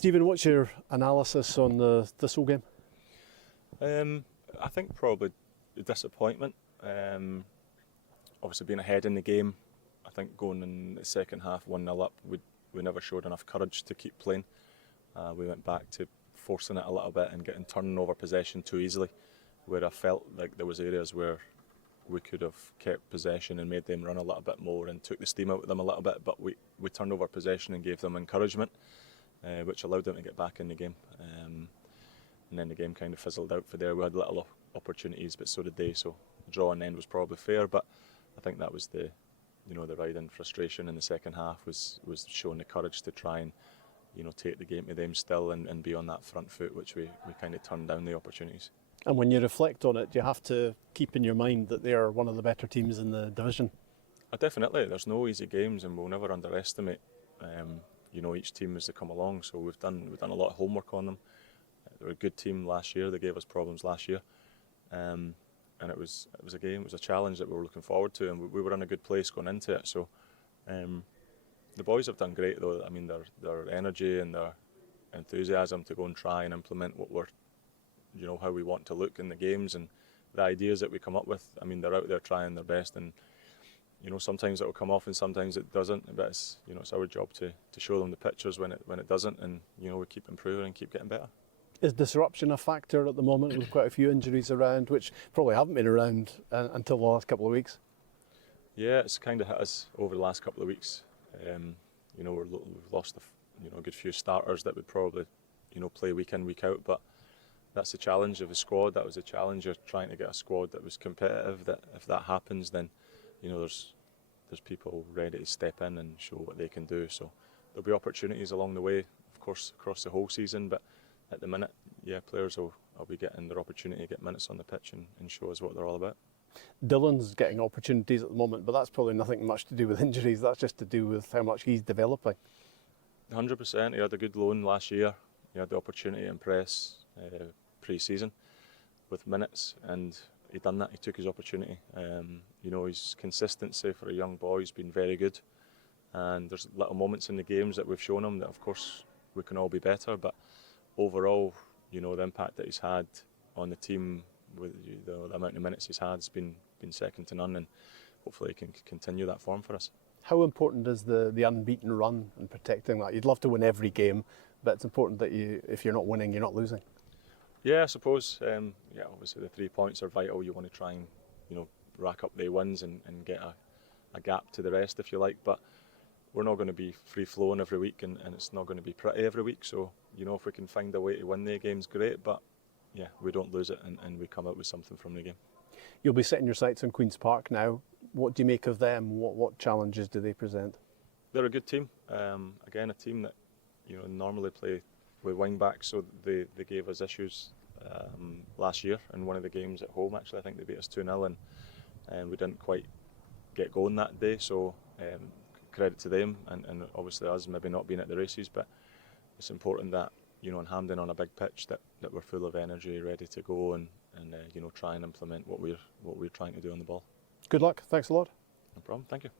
Steven, what's your analysis on the Thistle game? I think probably a disappointment. Obviously being ahead in the game, I think going in the second half 1-0 up, we never showed enough courage to keep playing. We went back to forcing it a little bit and turning over possession too easily, where I felt like there was areas where we could have kept possession and made them run a little bit more and took the steam out of them a little bit, but we turned over possession and gave them encouragement, which allowed them to get back in the game. And then the game kind of fizzled out for there. We had little opportunities, but so did they. So the draw in the end was probably fair, but I think that was the riding frustration in the second half was showing the courage to try and take the game to them still and be on that front foot, which we kind of turned down the opportunities. And when you reflect on it, you have to keep in your mind that they are one of the better teams in the division. Definitely, there's no easy games, and we'll never underestimate each team as they come along. So we've done a lot of homework on them. They were a good team last year. They gave us problems last year, and it was a game. It was a challenge that we were looking forward to, and we were in a good place going into it. So the boys have done great, though. I mean, their energy and their enthusiasm to go and try and implement what we're, how we want to look in the games and the ideas that we come up with. I mean, they're out there trying their best, and sometimes it will come off and sometimes it doesn't. But it's our job to show them the pictures when it doesn't, and we keep improving and keep getting better. Is disruption a factor at the moment with quite a few injuries around, which probably haven't been around until the last couple of weeks? Yeah, it's kind of hit us over the last couple of weeks. We've lost a good few starters that would probably play week in, week out, but that's the challenge of a squad. That was a challenge of trying to get a squad that was competitive, that if that happens, then there's people ready to step in and show what they can do. So there'll be opportunities along the way, of course, across the whole season, but at the minute, players will be getting their opportunity to get minutes on the pitch and show us what they're all about. Dylan's getting opportunities at the moment, but that's probably nothing much to do with injuries. That's just to do with how much he's developing. 100%. He had a good loan last year. He had the opportunity to impress pre-season with minutes, and he done that. He took his opportunity. His consistency for a young boy has been very good, and there's little moments in the games that we've shown him that, of course, we can all be better, but overall, the impact that he's had on the team with the amount of minutes he's had has been second to none, and hopefully he can continue that form for us. How important is the unbeaten run and protecting that? You'd love to win every game, but it's important that if you're not winning, you're not losing. Yeah, I suppose. Obviously the 3 points are vital. You want to try and rack up the wins and get a gap to the rest, if you like. But we're not going to be free flowing every week, and it's not going to be pretty every week. So if we can find a way to win the games, great. But we don't lose it, and we come out with something from the game. You'll be setting your sights on Queen's Park now. What do you make of them? What challenges do they present? They're a good team. Again, a team that normally play with wing backs, so they gave us issues last year in one of the games at home. Actually, I think they beat us 2-0, and we didn't quite get going that day. So credit to them, and obviously us maybe not being at the races, but it's important that in Hampden on a big pitch that we're full of energy, ready to go, and try and implement what we're trying to do on the ball. Good luck. Thanks a lot. No problem. Thank you.